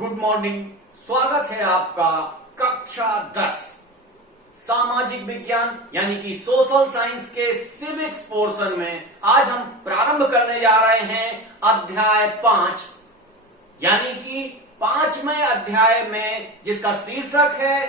Good morning. स्वागत है आपका कक्षा 10 सामाजिक विज्ञान यानी कि सोशल साइंस के सिविक्स पोर्शन में। आज हम प्रारंभ करने जा रहे हैं अध्याय 5 यानी कि 5वें अध्याय में, जिसका शीर्षक है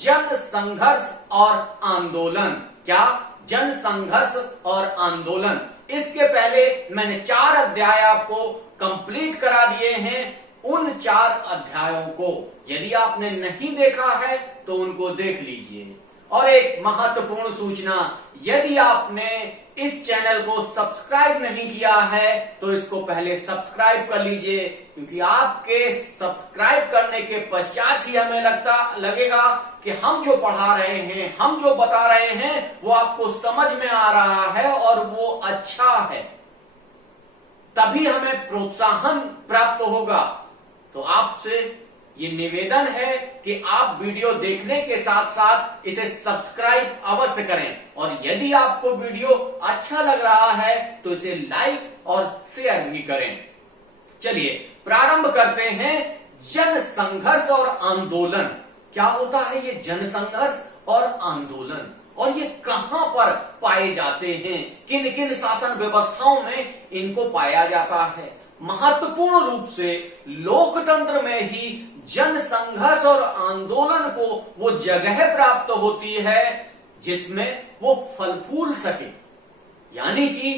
जन संघर्ष और आंदोलन। क्या? जन संघर्ष और आंदोलन। इसके पहले मैंने 4 अध्याय आपको कंप्लीट करा दिए हैं। उन 4 अध्यायों को यदि आपने नहीं देखा है तो उनको देख लीजिए। और एक महत्वपूर्ण सूचना, यदि आपने इस चैनल को सब्सक्राइब नहीं किया है तो इसको पहले सब्सक्राइब कर लीजिए, क्योंकि आपके सब्सक्राइब करने के पश्चात ही हमें लगेगा कि हम जो पढ़ा रहे हैं, हम जो बता रहे हैं वो आपको समझ में आ रहा है और वो अच्छा है। तभी हमें प्रोत्साहन प्राप्त होगा। तो आपसे ये निवेदन है कि आप वीडियो देखने के साथ साथ इसे सब्सक्राइब अवश्य करें, और यदि आपको वीडियो अच्छा लग रहा है तो इसे लाइक और शेयर भी करें। चलिए प्रारंभ करते हैं। जन संघर्ष और आंदोलन। क्या होता है ये जन संघर्ष और आंदोलन, और ये कहां पर पाए जाते हैं? किन किन शासन व्यवस्थाओं में इनको पाया जाता है? महत्वपूर्ण रूप से लोकतंत्र में ही जन संघर्ष और आंदोलन को वो जगह प्राप्त होती है जिसमें वो फल फूल सके। यानी कि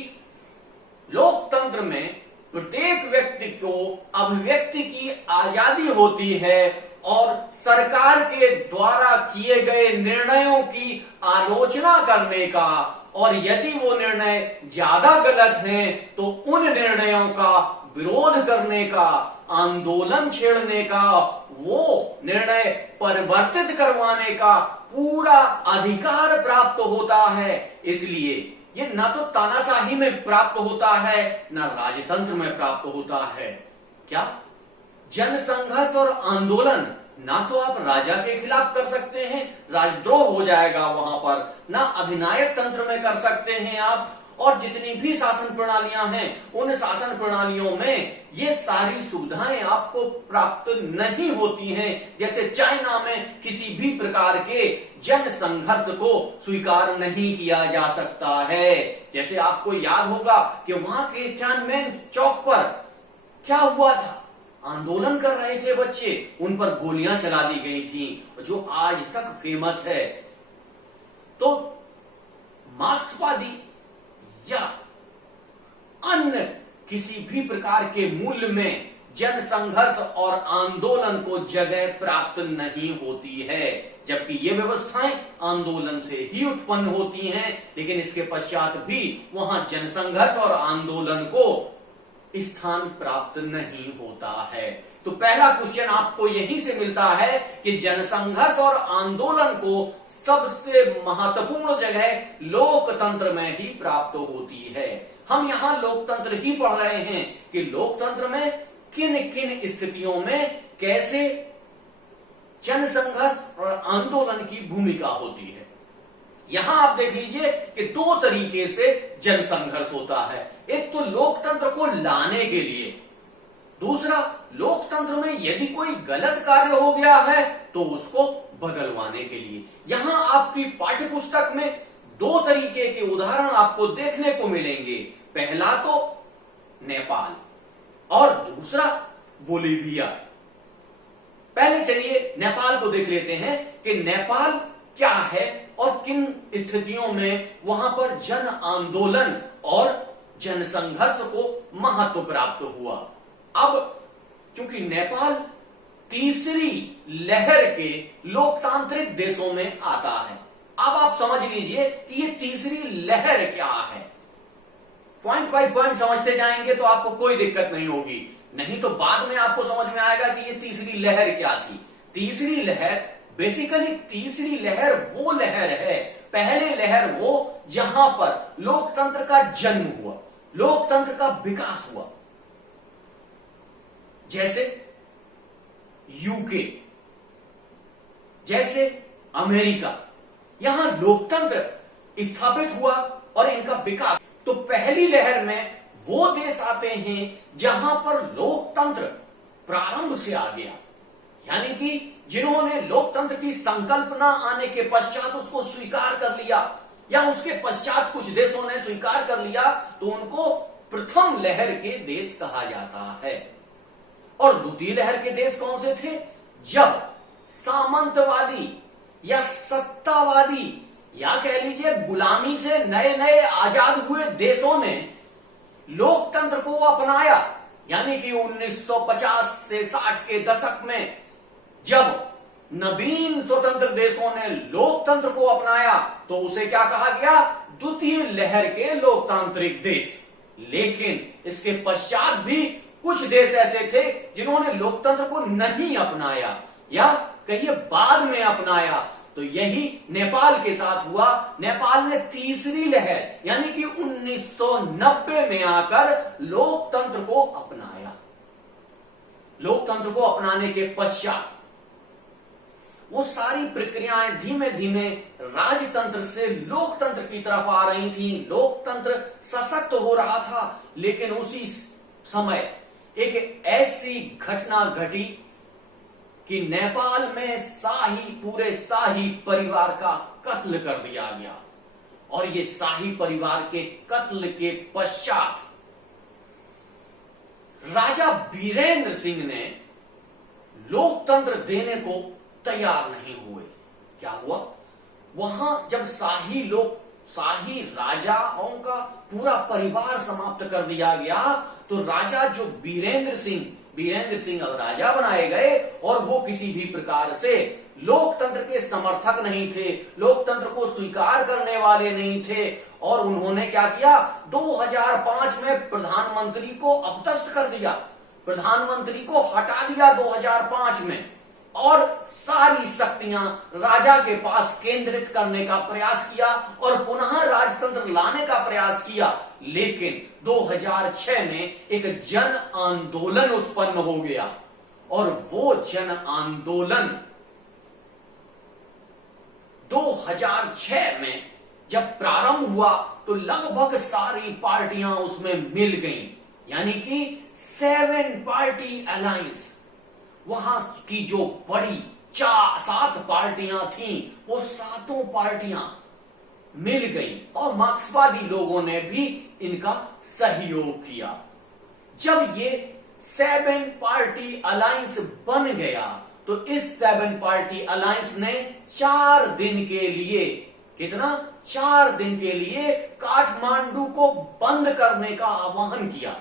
लोकतंत्र में प्रत्येक व्यक्ति को अभिव्यक्ति की आजादी होती है और सरकार के द्वारा किए गए निर्णयों की आलोचना करने का, और यदि वो निर्णय ज्यादा गलत हैं तो उन निर्णयों का विरोध करने का, आंदोलन छेड़ने का, वो निर्णय परिवर्तित करवाने का पूरा अधिकार प्राप्त होता है। इसलिए ये ना तो तानाशाही में प्राप्त होता है ना राजतंत्र में प्राप्त होता है। क्या? जन संघर्ष और आंदोलन ना तो आप राजा के खिलाफ कर सकते हैं, राजद्रोह हो जाएगा वहां पर, ना अधिनायक तंत्र में कर सकते हैं आप। और जितनी भी शासन प्रणालियां हैं उन शासन प्रणालियों में ये सारी सुविधाएं आपको प्राप्त नहीं होती हैं। जैसे चाइना में किसी भी प्रकार के जन संघर्ष को स्वीकार नहीं किया जा सकता है। जैसे आपको याद होगा कि वहां के टानमेन चौक पर क्या हुआ था? आंदोलन कर रहे थे बच्चे, उन पर गोलियां चला दी गई थी, जो आज तक फेमस है। तो मार्क्सवादी या अन्य किसी भी प्रकार के मूल्य में जन संघर्ष और आंदोलन को जगह प्राप्त नहीं होती है, जबकि ये व्यवस्थाएं आंदोलन से ही उत्पन्न होती हैं। लेकिन इसके पश्चात भी वहां जन संघर्ष और आंदोलन को स्थान प्राप्त नहीं होता है। तो पहला क्वेश्चन आपको यहीं से मिलता है कि जनसंघर्ष और आंदोलन को सबसे महत्वपूर्ण जगह लोकतंत्र में ही प्राप्त होती है। हम यहां लोकतंत्र ही पढ़ रहे हैं कि लोकतंत्र में किन किन स्थितियों में कैसे जनसंघर्ष और आंदोलन की भूमिका होती है। यहां आप देख लीजिए कि 2 तरीके से जनसंघर्ष होता है। एक तो लोकतंत्र को लाने के लिए, दूसरा लोकतंत्र में यदि कोई गलत कार्य हो गया है तो उसको बदलवाने के लिए। यहां आपकी पाठ्यपुस्तक में 2 तरीके के उदाहरण आपको देखने को मिलेंगे। पहला तो नेपाल और दूसरा बोलीविया। पहले चलिए नेपाल को देख लेते हैं कि नेपाल क्या है और किन स्थितियों में वहां पर जन आंदोलन और जन संघर्ष को महत्व प्राप्त हुआ। अब चूंकि नेपाल तीसरी लहर के लोकतांत्रिक देशों में आता है, अब आप समझ लीजिए कि ये तीसरी लहर क्या है। पॉइंट बाय पॉइंट समझते जाएंगे तो आपको कोई दिक्कत नहीं होगी, नहीं तो बाद में आपको समझ में आएगा कि ये तीसरी लहर क्या थी। तीसरी लहर बेसिकली, तीसरी लहर वो लहर है, पहले लहर वो जहां पर लोकतंत्र का जन्म हुआ, लोकतंत्र का विकास हुआ। जैसे यूके, जैसे अमेरिका, यहां लोकतंत्र स्थापित हुआ और इनका विकास। तो पहली लहर में वो देश आते हैं जहां पर लोकतंत्र प्रारंभ से आ गया, यानी कि जिन्होंने लोकतंत्र की संकल्पना आने के पश्चात उसको स्वीकार कर लिया, या उसके पश्चात कुछ देशों ने स्वीकार कर लिया, तो उनको प्रथम लहर के देश कहा जाता है। और द्वितीय लहर के देश कौन से थे? जब सामंतवादी या सत्तावादी या कह लीजिए गुलामी से नए नए आजाद हुए देशों ने लोकतंत्र को अपनाया, यानी कि 1950 से 60 के दशक में जब नवीन स्वतंत्र देशों ने लोकतंत्र को अपनाया, तो उसे क्या कहा गया? द्वितीय लहर के लोकतांत्रिक देश। लेकिन इसके पश्चात भी कुछ देश ऐसे थे जिन्होंने लोकतंत्र को नहीं अपनाया, या कहिए बाद में अपनाया। तो यही नेपाल के साथ हुआ। नेपाल ने तीसरी लहर यानी कि 1990 में आकर लोकतंत्र को अपनाया। लोकतंत्र को अपनाने के पश्चात वो सारी प्रक्रियाएं धीमे धीमे राजतंत्र से लोकतंत्र की तरफ आ रही थी। लोकतंत्र सशक्त हो रहा था, लेकिन उसी समय एक ऐसी घटना घटी कि नेपाल में पूरे शाही परिवार का कत्ल कर दिया गया। और ये शाही परिवार के कत्ल के पश्चात राजा वीरेंद्र सिंह ने लोकतंत्र देने को तैयार नहीं हुए। क्या हुआ? वहां जब शाही राजाओं का पूरा परिवार समाप्त कर दिया गया, तो राजा जो वीरेंद्र सिंह अब राजा बनाए गए, और वो किसी भी प्रकार से लोकतंत्र के समर्थक नहीं थे, लोकतंत्र को स्वीकार करने वाले नहीं थे। और उन्होंने क्या किया? 2005 में प्रधानमंत्री को अपदस्थ कर दिया, प्रधानमंत्री को हटा दिया 2005 में, और सारी शक्तियां राजा के पास केंद्रित करने का प्रयास किया और पुनः राजतंत्र लाने का प्रयास किया। लेकिन 2006 में एक जन आंदोलन उत्पन्न हो गया, और वो जन आंदोलन 2006 में जब प्रारंभ हुआ, तो लगभग सारी पार्टियां उसमें मिल गईं, यानी कि 7 पार्टी अलायंस। वहां की जो बड़ी 7 पार्टियां थीं, वो 7 पार्टियां मिल गई, और मार्क्सवादी लोगों ने भी इनका सहयोग किया। जब ये 7 पार्टी अलायंस बन गया, तो इस 7 पार्टी अलायंस ने 4 दिन के लिए, कितना? 4 दिन के लिए काठमांडू को बंद करने का आह्वान किया,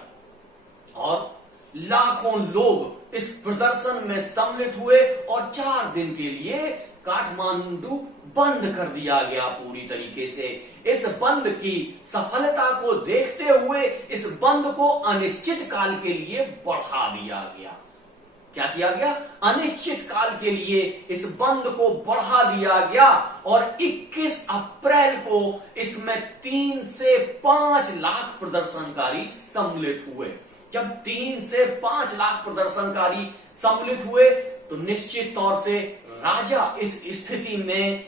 और लाखों लोग इस प्रदर्शन में सम्मिलित हुए, और 4 दिन के लिए काठमांडू बंद कर दिया गया पूरी तरीके से। इस बंद की सफलता को देखते हुए इस बंद को अनिश्चित काल के लिए बढ़ा दिया गया। क्या किया गया? अनिश्चित काल के लिए इस बंद को बढ़ा दिया गया, और 21 अप्रैल को इसमें 3 से 5 लाख प्रदर्शनकारी सम्मिलित हुए। जब 3 से 5 लाख प्रदर्शनकारी सम्मिलित हुए, तो निश्चित तौर से राजा इस स्थिति में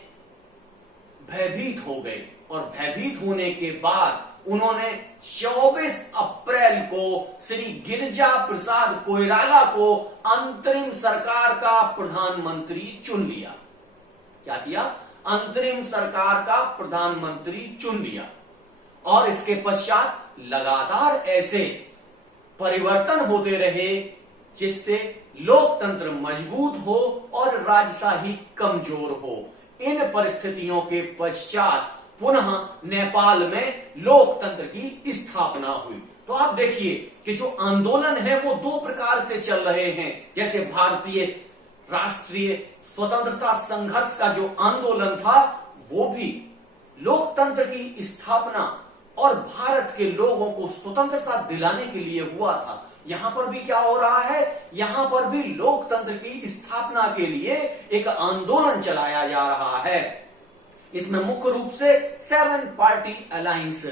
भयभीत हो गए, और भयभीत होने के बाद उन्होंने 24 अप्रैल को श्री गिरिजा प्रसाद कोइराला को अंतरिम सरकार का प्रधानमंत्री चुन लिया। क्या किया? अंतरिम सरकार का प्रधानमंत्री चुन लिया, और इसके पश्चात लगातार ऐसे परिवर्तन होते रहे, जिससे लोकतंत्र मजबूत हो और राजशाही कमजोर हो। इन परिस्थितियों के पश्चात पुनः नेपाल में लोकतंत्र की स्थापना हुई। तो आप देखिए कि जो आंदोलन है वो 2 प्रकार से चल रहे हैं। जैसे भारतीय राष्ट्रीय स्वतंत्रता संघर्ष का जो आंदोलन था, वो भी लोकतंत्र की स्थापना और भारत के लोगों को स्वतंत्रता दिलाने के लिए हुआ था। यहां पर भी क्या हो रहा है? यहां पर भी लोकतंत्र की स्थापना के लिए एक आंदोलन चलाया जा रहा है। इसमें मुख्य रूप से 7 पार्टी अलायंस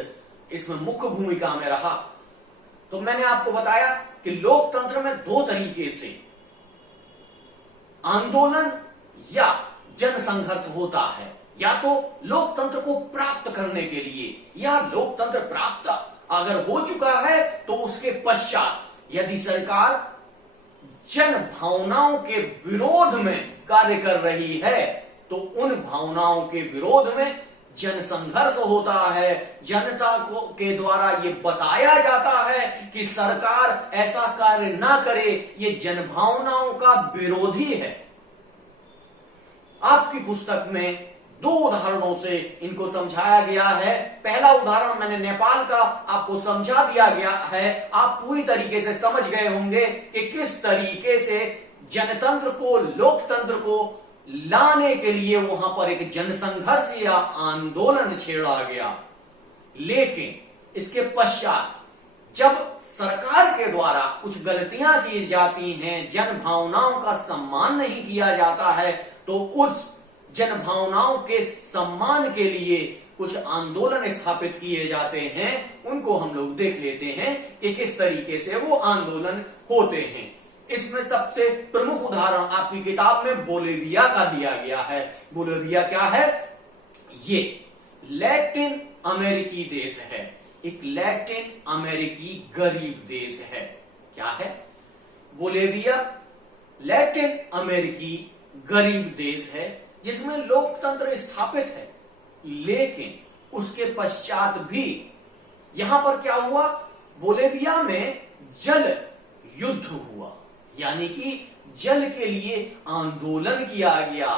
इसमें मुख्य भूमिका में रहा। तो मैंने आपको बताया कि लोकतंत्र में 2 तरीके से आंदोलन या जनसंघर्ष होता है, या तो लोकतंत्र को प्राप्त करने के लिए, या लोकतंत्र प्राप्त अगर हो चुका है तो उसके पश्चात यदि सरकार जन भावनाओं के विरोध में कार्य कर रही है, तो उन भावनाओं के विरोध में जन संघर्ष होता है। जनता को के द्वारा ये बताया जाता है कि सरकार ऐसा कार्य ना करे, ये जन भावनाओं का विरोधी है। आपकी पुस्तक में 2 उदाहरणों से इनको समझाया गया है। पहला उदाहरण मैंने नेपाल का आपको समझा दिया गया है। आप पूरी तरीके से समझ गए होंगे कि किस तरीके से जनतंत्र को, लोकतंत्र को लाने के लिए वहां पर एक जनसंघर्ष या आंदोलन छेड़ा गया। लेकिन इसके पश्चात जब सरकार के द्वारा कुछ गलतियां की जाती हैं, जन भावनाओं का सम्मान नहीं किया जाता है, तो उस जन भावनाओं के सम्मान के लिए कुछ आंदोलन स्थापित किए जाते हैं। उनको हम लोग देख लेते हैं कि किस तरीके से वो आंदोलन होते हैं। इसमें सबसे प्रमुख उदाहरण आपकी किताब में बोलेविया का दिया गया है। बोलेविया क्या है? ये लैटिन अमेरिकी देश है, एक लैटिन अमेरिकी गरीब देश है। क्या है बोलेविया? लैटिन अमेरिकी गरीब देश है जिसमें लोकतंत्र स्थापित है। लेकिन उसके पश्चात भी यहां पर क्या हुआ? बोलेविया में जल युद्ध हुआ, यानी कि जल के लिए आंदोलन किया गया।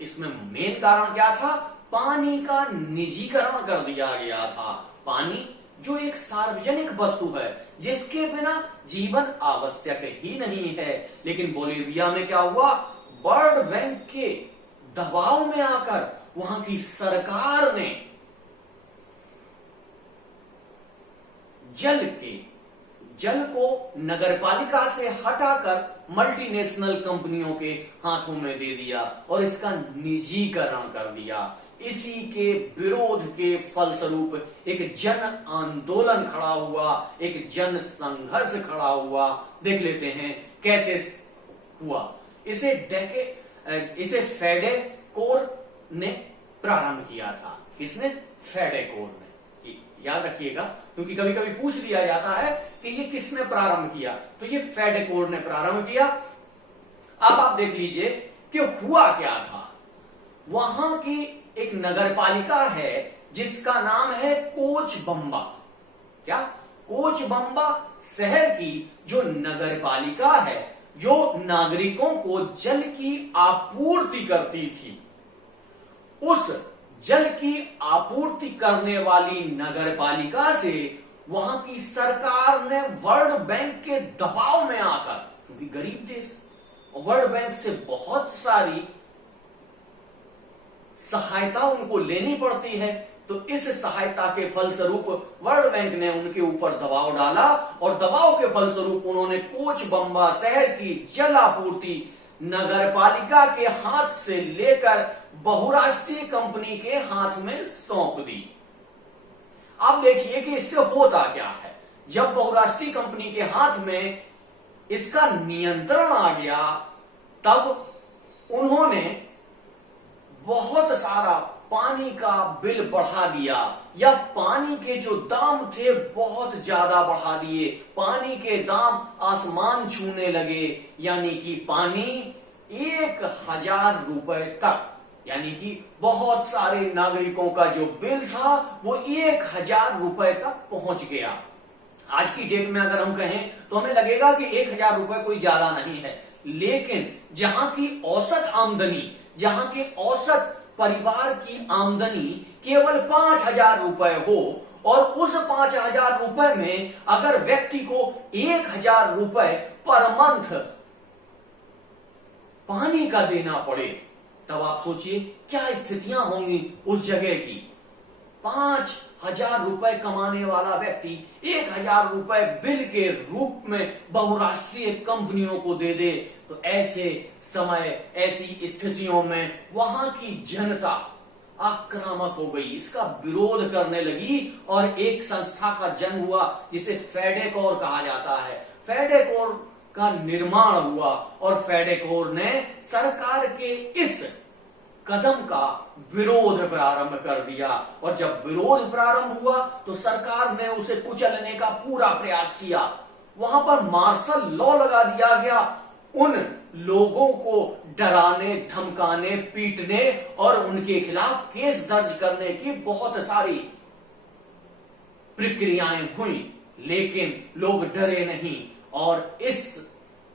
इसमें मेन कारण क्या था? पानी का निजीकरण कर दिया गया था। पानी जो एक सार्वजनिक वस्तु है, जिसके बिना जीवन आवश्यक ही नहीं है। लेकिन बोलेविया में क्या हुआ? वर्ल्ड बैंक के दबाव में आकर वहां की सरकार ने जल को नगरपालिका से हटाकर मल्टीनेशनल कंपनियों के हाथों में दे दिया और इसका निजीकरण कर दिया। इसी के विरोध के फलस्वरूप एक जन आंदोलन खड़ा हुआ, एक जन संघर्ष खड़ा हुआ। देख लेते हैं कैसे हुआ। इसे फेडेकोर ने प्रारंभ किया था। इसने फेडेकोर ने, याद रखिएगा क्योंकि कभी कभी पूछ लिया जाता है कि ये किसने प्रारंभ किया, तो ये फेडेकोर ने प्रारंभ किया। अब आप देख लीजिए कि हुआ क्या था। वहां की एक नगरपालिका है जिसका नाम है कोचबंबा। क्या? कोचबंबा शहर की जो नगरपालिका है, जो नागरिकों को जल की आपूर्ति करती थी, उस जल की आपूर्ति करने वाली नगरपालिका से वहां की सरकार ने वर्ल्ड बैंक के दबाव में आकर, क्योंकि गरीब देश, वर्ल्ड बैंक से बहुत सारी सहायता उनको लेनी पड़ती है, तो इस सहायता के फलस्वरूप वर्ल्ड बैंक ने उनके ऊपर दबाव डाला और दबाव के फलस्वरूप उन्होंने कोचबंबा शहर की जल आपूर्ति नगरपालिका के हाथ से लेकर बहुराष्ट्रीय कंपनी के हाथ में सौंप दी। अब देखिए कि इससे होता क्या है। जब बहुराष्ट्रीय कंपनी के हाथ में इसका नियंत्रण आ गया, तब उन्होंने बहुत सारा पानी का बिल बढ़ा दिया, या पानी के जो दाम थे बहुत ज्यादा बढ़ा दिए। पानी के दाम आसमान छूने लगे, यानी कि पानी 1000 रुपए तक, यानी कि बहुत सारे नागरिकों का जो बिल था वो 1000 रुपए तक पहुंच गया। आज की डेट में अगर हम कहें तो हमें लगेगा कि 1000 रुपए कोई ज्यादा नहीं है, लेकिन जहां की औसत आमदनी, जहां के औसत परिवार की आमदनी केवल 5000 रुपए हो, और उस 5000 रुपए में अगर व्यक्ति को 1000 रुपए पर मंथ पानी का देना पड़े, तब आप सोचिए क्या स्थितियां होंगी उस जगह की। 5000 रुपए कमाने वाला व्यक्ति 1000 रुपए बिल के रूप में बहुराष्ट्रीय कंपनियों को दे दे, तो ऐसे समय, ऐसी स्थितियों में वहां की जनता आक्रामक हो गई, इसका विरोध करने लगी और एक संस्था का जन्म हुआ जिसे फेडेकोर कहा जाता है। फेडेकोर का निर्माण हुआ और फेडेकोर ने सरकार के इस कदम का विरोध प्रारंभ कर दिया, और जब विरोध प्रारंभ हुआ तो सरकार ने उसे कुचलने का पूरा प्रयास किया। वहां पर मार्शल लॉ लगा दिया गया उन लोगों को डराने, धमकाने, पीटने और उनके खिलाफ केस दर्ज करने की बहुत सारी प्रक्रियाएं हुई, लेकिन लोग डरे नहीं और इस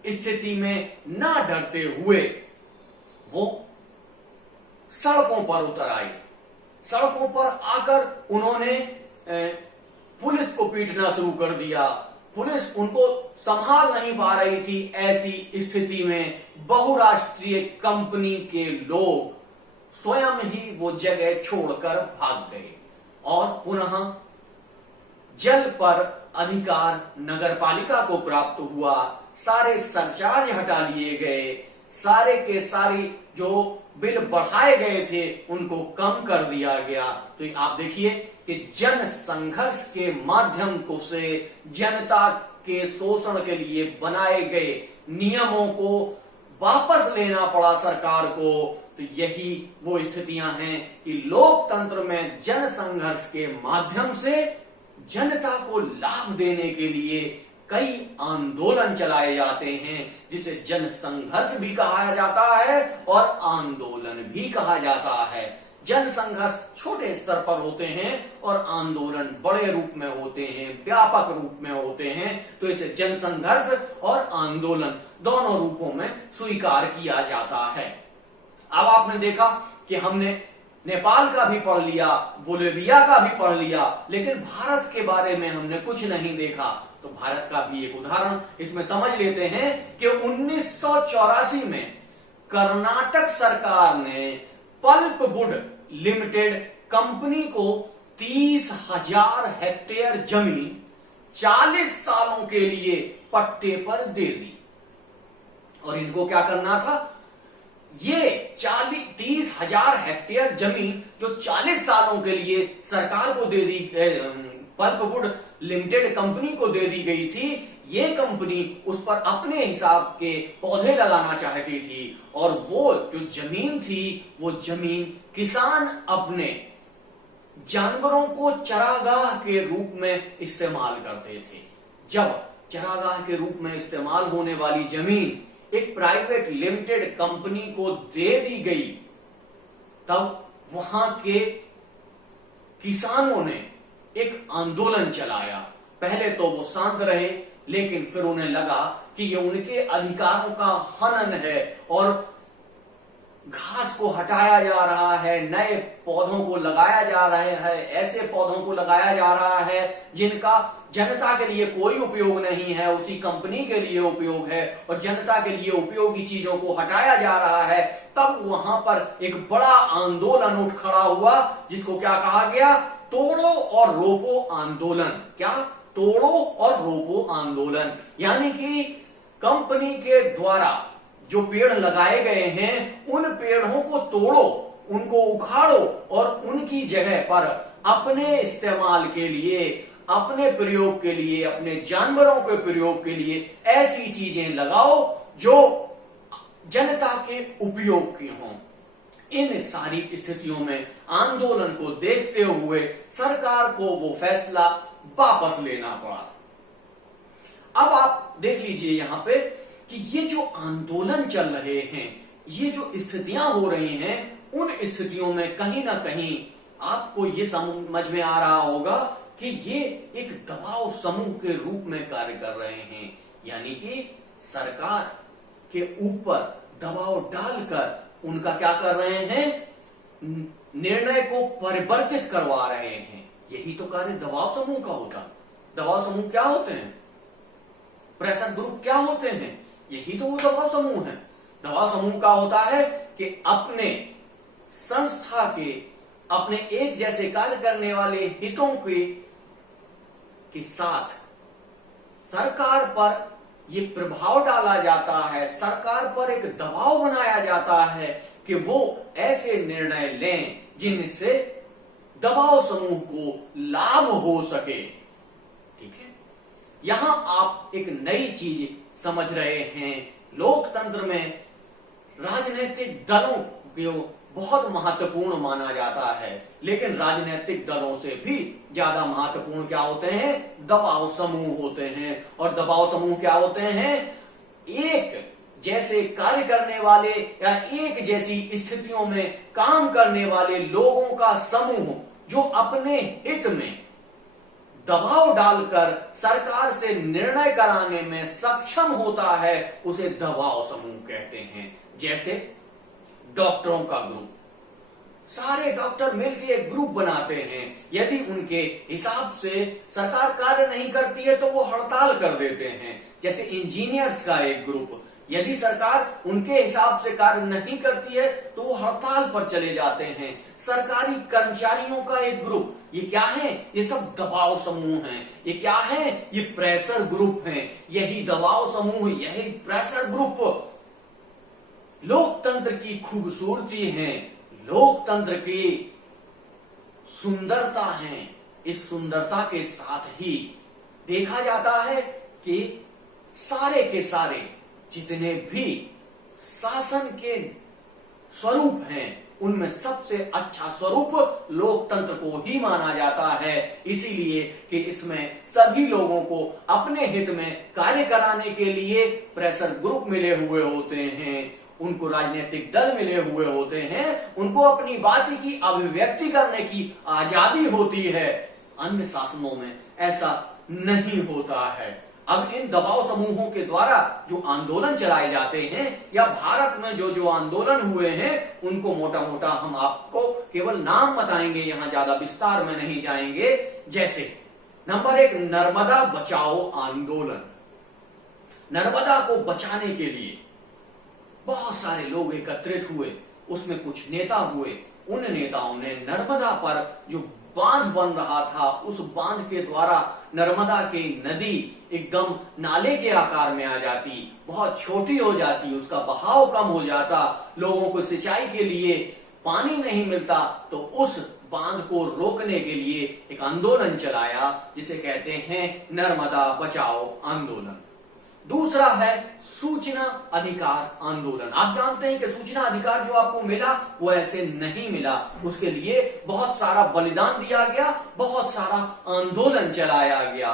स्थिति में ना डरते हुए वो सड़कों पर उतर आए। सड़कों पर आकर उन्होंने पुलिस को पीटना शुरू कर दिया। पुलिस उनको संभाल नहीं पा रही थी। ऐसी स्थिति में बहुराष्ट्रीय कंपनी के लोग स्वयं ही वो जगह छोड़कर भाग गए और पुनः जल पर अधिकार नगरपालिका को प्राप्त हुआ। सारे सरचार्ज हटा लिए गए, सारे के सारी जो बिल बढ़ाए गए थे उनको कम कर दिया गया। तो आप देखिए कि जन संघर्ष के माध्यम को से जनता के शोषण के लिए बनाए गए नियमों को वापस लेना पड़ा सरकार को। तो यही वो स्थितियां हैं कि लोकतंत्र में जन संघर्ष के माध्यम से जनता को लाभ देने के लिए कई आंदोलन चलाए जाते हैं, जिसे जन संघर्ष भी कहा जाता है और आंदोलन भी कहा जाता है। जन संघर्ष छोटे स्तर पर होते हैं और आंदोलन बड़े रूप में होते हैं, व्यापक रूप में होते हैं। तो इसे जन संघर्ष और आंदोलन दोनों रूपों में स्वीकार किया जाता है। अब आपने देखा कि हमने नेपाल का भी पढ़ लिया, बोलिविया का भी पढ़ लिया, लेकिन भारत के बारे में हमने कुछ नहीं देखा। तो भारत का भी एक उदाहरण इसमें समझ लेते हैं कि 1984 में कर्नाटक सरकार ने पल्पवुड लिमिटेड कंपनी को 30,000 हेक्टेयर जमीन 40 सालों के लिए पट्टे पर दे दी। और इनको क्या करना था? ये 30,000 हेक्टेयर जमीन जो 40 सालों के लिए सरकार को दे दी, पल्पवुड लिमिटेड कंपनी को दे दी गई थी, ये कंपनी उस पर अपने हिसाब के पौधे लगाना चाहती थी। और वो जो जमीन थी, वो जमीन किसान अपने जानवरों को चरागाह के रूप में इस्तेमाल करते थे। जब चरागाह के रूप में इस्तेमाल होने वाली जमीन एक प्राइवेट लिमिटेड कंपनी को दे दी गई, तब वहां के किसानों ने एक आंदोलन चलाया। पहले तो वो शांत रहे, लेकिन फिर उन्हें लगा कि ये उनके अधिकारों का हनन है और घास को हटाया जा रहा है, नए पौधों को लगाया जा रहा है, ऐसे पौधों को लगाया जा रहा है जिनका जनता के लिए कोई उपयोग नहीं है, उसी कंपनी के लिए उपयोग है, और जनता के लिए उपयोगी चीजों को हटाया जा रहा है। तब वहां पर एक बड़ा आंदोलन उठ खड़ा हुआ, जिसको क्या कहा गया? तोड़ो और रोपो आंदोलन। क्या? तोड़ो और रोपो आंदोलन। यानी कि कंपनी के द्वारा जो पेड़ लगाए गए हैं, उन पेड़ों को तोड़ो, उनको उखाड़ो और उनकी जगह पर अपने इस्तेमाल के लिए, अपने प्रयोग के लिए, अपने जानवरों के प्रयोग के लिए ऐसी चीजें लगाओ जो जनता के उपयोग की हों। इन सारी स्थितियों में आंदोलन को देखते हुए सरकार को वो फैसला वापस लेना पड़ा। अब आप देख लीजिए यहां पे कि ये जो आंदोलन चल रहे हैं, ये जो स्थितियां हो रही हैं, उन स्थितियों में कहीं ना कहीं आपको ये समझ में आ रहा होगा कि ये एक दबाव समूह के रूप में कार्य कर रहे हैं। यानी कि सरकार के ऊपर दबाव डालकर उनका क्या कर रहे हैं? निर्णय को परिवर्तित करवा रहे हैं। यही तो कार्य दबाव समूह का होता। दबाव समूह क्या होते हैं? प्रेशर ग्रुप क्या होते हैं? यही तो वो दबाव समूह है। दबाव समूह का होता है कि अपने संस्था के, अपने एक जैसे कार्य करने वाले हितों के साथ सरकार पर ये प्रभाव डाला जाता है, सरकार पर एक दबाव बनाया जाता है कि वो ऐसे निर्णय लें जिनसे दबाव समूह को लाभ हो सके। ठीक है, यहां आप एक नई चीज समझ रहे हैं। लोकतंत्र में राजनीतिक दलों को बहुत महत्वपूर्ण माना जाता है, लेकिन राजनीतिक दलों से भी ज्यादा महत्वपूर्ण क्या होते हैं? दबाव समूह होते हैं। और दबाव समूह क्या होते हैं? एक जैसे कार्य करने वाले या एक जैसी स्थितियों में काम करने वाले लोगों का समूह जो अपने हित में दबाव डालकर सरकार से निर्णय कराने में सक्षम होता है, उसे दबाव समूह कहते हैं। जैसे डॉक्टरों का ग्रुप, सारे डॉक्टर मिलकर एक ग्रुप बनाते हैं, यदि उनके हिसाब से सरकार कार्य नहीं करती है तो वो हड़ताल कर देते हैं। जैसे इंजीनियर्स का एक ग्रुप, यदि सरकार उनके हिसाब से कार्य नहीं करती है तो वो हड़ताल पर चले जाते हैं। सरकारी कर्मचारियों का एक ग्रुप, ये क्या है? ये सब दबाव समूह हैं। ये क्या है? ये प्रेशर ग्रुप हैं। यही दबाव समूह, यही प्रेशर ग्रुप लोकतंत्र की खूबसूरती है, लोकतंत्र की सुंदरता है। इस सुंदरता के साथ ही देखा जाता है कि सारे के सारे जितने भी शासन के स्वरूप हैं, उनमें सबसे अच्छा स्वरूप लोकतंत्र को ही माना जाता है, इसीलिए कि इसमें सभी लोगों को अपने हित में कार्य कराने के लिए प्रेशर ग्रुप मिले हुए होते हैं, उनको राजनीतिक दल मिले हुए होते हैं, उनको अपनी बात की अभिव्यक्ति करने की आजादी होती है। अन्य शासनों में ऐसा नहीं होता है। अब इन दबाव समूहों के द्वारा जो आंदोलन चलाए जाते हैं या भारत में जो जो आंदोलन हुए हैं, उनको मोटा मोटा हम आपको केवल नाम बताएंगे, यहां ज्यादा विस्तार में नहीं जाएंगे। जैसे नंबर 1, नर्मदा बचाओ आंदोलन। नर्मदा को बचाने के लिए बहुत सारे लोग एकत्रित हुए, उसमें कुछ नेता हुए। उन नेताओं ने नर्मदा पर जो बांध बन रहा था, उस बांध के द्वारा नर्मदा की नदी एकदम नाले के आकार में आ जाती, बहुत छोटी हो जाती, उसका बहाव कम हो जाता, लोगों को सिंचाई के लिए पानी नहीं मिलता, तो उस बांध को रोकने के लिए एक आंदोलन चलाया, जिसे कहते हैं नर्मदा बचाओ आंदोलन। दूसरा है सूचना अधिकार आंदोलन। आप जानते हैं कि सूचना अधिकार जो आपको मिला वो ऐसे नहीं मिला, उसके लिए बहुत सारा बलिदान दिया गया, बहुत सारा आंदोलन चलाया गया।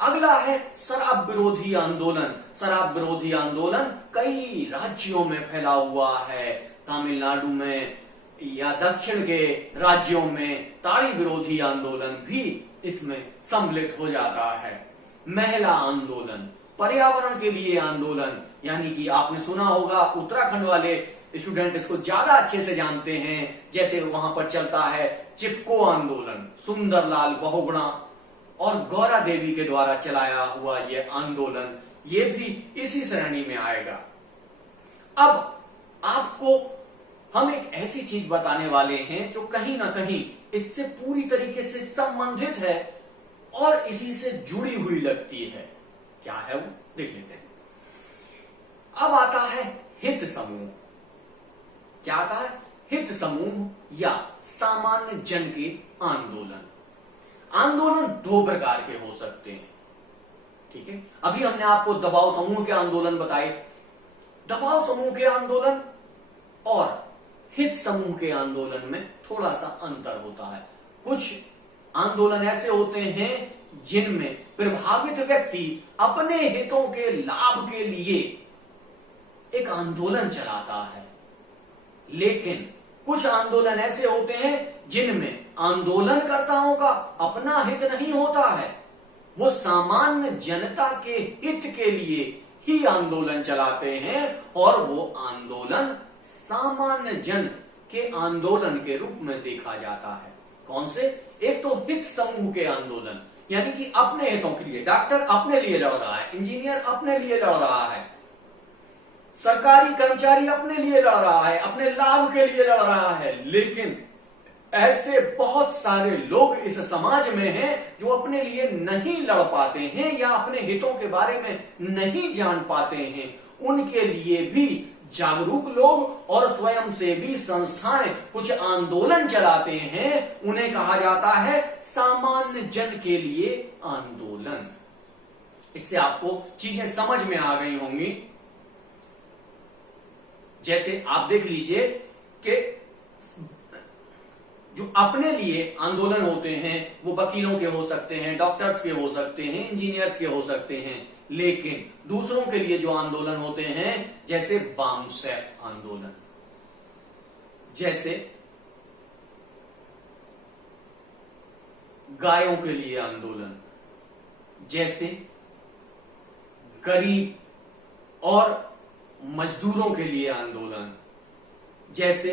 अगला है शराब विरोधी आंदोलन। शराब विरोधी आंदोलन कई राज्यों में फैला हुआ है। तमिलनाडु में या दक्षिण के राज्यों में ताड़ी विरोधी आंदोलन भी इसमें सम्मिलित हो जाता है। महिला आंदोलन, पर्यावरण के लिए आंदोलन, यानी कि आपने सुना होगा, उत्तराखंड वाले स्टूडेंट इसको ज्यादा अच्छे से जानते हैं। जैसे वहां पर चलता है चिपको आंदोलन, सुंदरलाल बहुगुणा और गौरा देवी के द्वारा चलाया हुआ यह आंदोलन, ये भी इसी श्रेणी में आएगा। अब आपको हम एक ऐसी चीज बताने वाले हैं जो कहीं ना कहीं इससे पूरी तरीके से संबंधित है और इसी से जुड़ी हुई लगती है। क्या है वो, देख लेते हैं। अब आता है हित समूह। क्या आता है? हित समूह या सामान्य जन के आंदोलन। आंदोलन दो प्रकार के हो सकते हैं, ठीक है। अभी हमने आपको दबाव समूह के आंदोलन बताए। दबाव समूह के आंदोलन और हित समूह के आंदोलन में थोड़ा सा अंतर होता है। कुछ आंदोलन ऐसे होते हैं जिनमें प्रभावित व्यक्ति अपने हितों के लाभ के लिए एक आंदोलन चलाता है, लेकिन कुछ आंदोलन ऐसे होते हैं जिनमें आंदोलनकर्ताओं का अपना हित नहीं होता है, वो सामान्य जनता के हित के लिए ही आंदोलन चलाते हैं और वो आंदोलन सामान्य जन के आंदोलन के रूप में देखा जाता है। कौन से? एक तो हित समूह के आंदोलन, यानी कि अपने हितों के लिए, डॉक्टर अपने लिए लड़ रहा है, इंजीनियर अपने लिए लड़ रहा है, सरकारी कर्मचारी अपने लिए लड़ रहा है, अपने लाभ के लिए लड़ रहा है। लेकिन ऐसे बहुत सारे लोग इस समाज में हैं जो अपने लिए नहीं लड़ पाते हैं या अपने हितों के बारे में नहीं जान पाते हैं। उनके लिए भी जागरूक लोग और स्वयंसेवी संस्थाएं कुछ आंदोलन चलाते हैं, उन्हें कहा जाता है सामान्य जन के लिए आंदोलन। इससे आपको चीजें समझ में आ गई होंगी। जैसे आप देख लीजिए कि जो अपने लिए आंदोलन होते हैं वो वकीलों के हो सकते हैं, डॉक्टर्स के हो सकते हैं, इंजीनियर्स के हो सकते हैं, लेकिन दूसरों के लिए जो आंदोलन होते हैं, जैसे बामसेफ आंदोलन, जैसे गायों के लिए आंदोलन, जैसे गरीब और मजदूरों के लिए आंदोलन, जैसे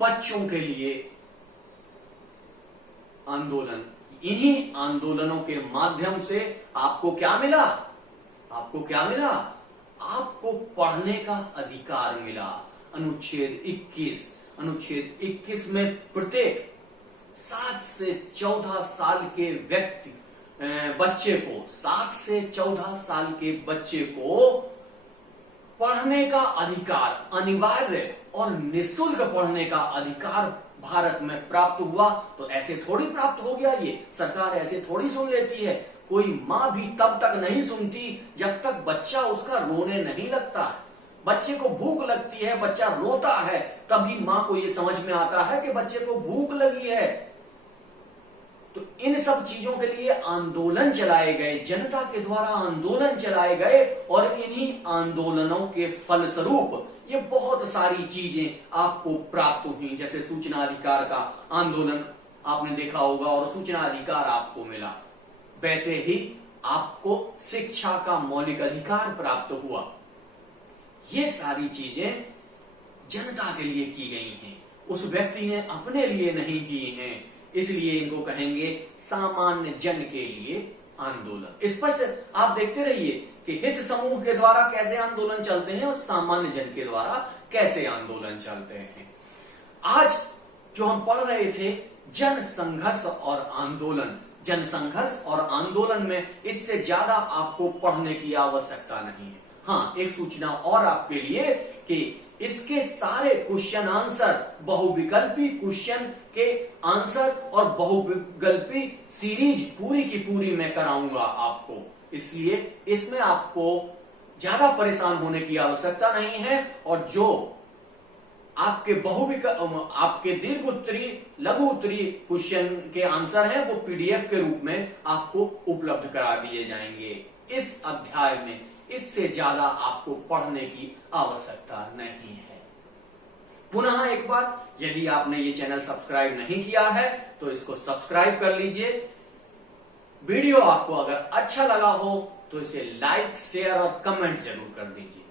बच्चों के लिए आंदोलन, इन्हीं आंदोलनों के माध्यम से आपको क्या मिला? आपको क्या मिला? आपको पढ़ने का अधिकार मिला। अनुच्छेद 21 में प्रत्येक 7 से 14 साल के बच्चे को 7 से 14 साल के बच्चे को पढ़ने का अधिकार, अनिवार्य और निःशुल्क पढ़ने का अधिकार भारत में प्राप्त हुआ। तो ऐसे थोड़ी प्राप्त हो गया, ये सरकार ऐसे थोड़ी सुन लेती है। कोई माँ भी तब तक नहीं सुनती जब तक बच्चा उसका रोने नहीं लगता है। बच्चे को भूख लगती है, बच्चा रोता है, तभी माँ को ये समझ में आता है कि बच्चे को भूख लगी है। तो इन सब चीजों के लिए आंदोलन चलाए गए, जनता के द्वारा आंदोलन चलाए गए, और इन्हीं आंदोलनों के फलस्वरूप ये बहुत सारी चीजें आपको प्राप्त हुई। जैसे सूचना अधिकार का आंदोलन आपने देखा होगा और सूचना अधिकार आपको मिला, वैसे ही आपको शिक्षा का मौलिक अधिकार प्राप्त हुआ। ये सारी चीजें जनता के लिए की गई हैं, उस व्यक्ति ने अपने लिए नहीं की हैं, इसलिए इनको कहेंगे सामान्य जन के लिए आंदोलन। स्पष्ट आप देखते रहिए कि हित समूह के द्वारा कैसे आंदोलन चलते हैं और सामान्य जन के द्वारा कैसे आंदोलन चलते हैं। आज जो हम पढ़ रहे थे जन संघर्ष और आंदोलन, जन संघर्ष और आंदोलन में इससे ज्यादा आपको पढ़ने की आवश्यकता नहीं है। हाँ, एक सूचना और आपके लिए कि इसके सारे क्वेश्चन आंसर, बहुविकल्पी क्वेश्चन के आंसर और बहुविकल्पी सीरीज पूरी की पूरी मैं कराऊंगा आपको, इसलिए इसमें आपको ज्यादा परेशान होने की आवश्यकता नहीं है। और जो आपके आपके दीर्घ उत्तरी, लघु उत्तरी क्वेश्चन के आंसर हैं वो पीडीएफ के रूप में आपको उपलब्ध करा दिए जाएंगे इस अध्याय में। इससे ज्यादा आपको पढ़ने की आवश्यकता नहीं है। पुनः एक बार, यदि आपने ये चैनल सब्सक्राइब नहीं किया है तो इसको सब्सक्राइब कर लीजिए। वीडियो आपको अगर अच्छा लगा हो तो इसे लाइक, शेयर और कमेंट जरूर कर दीजिए।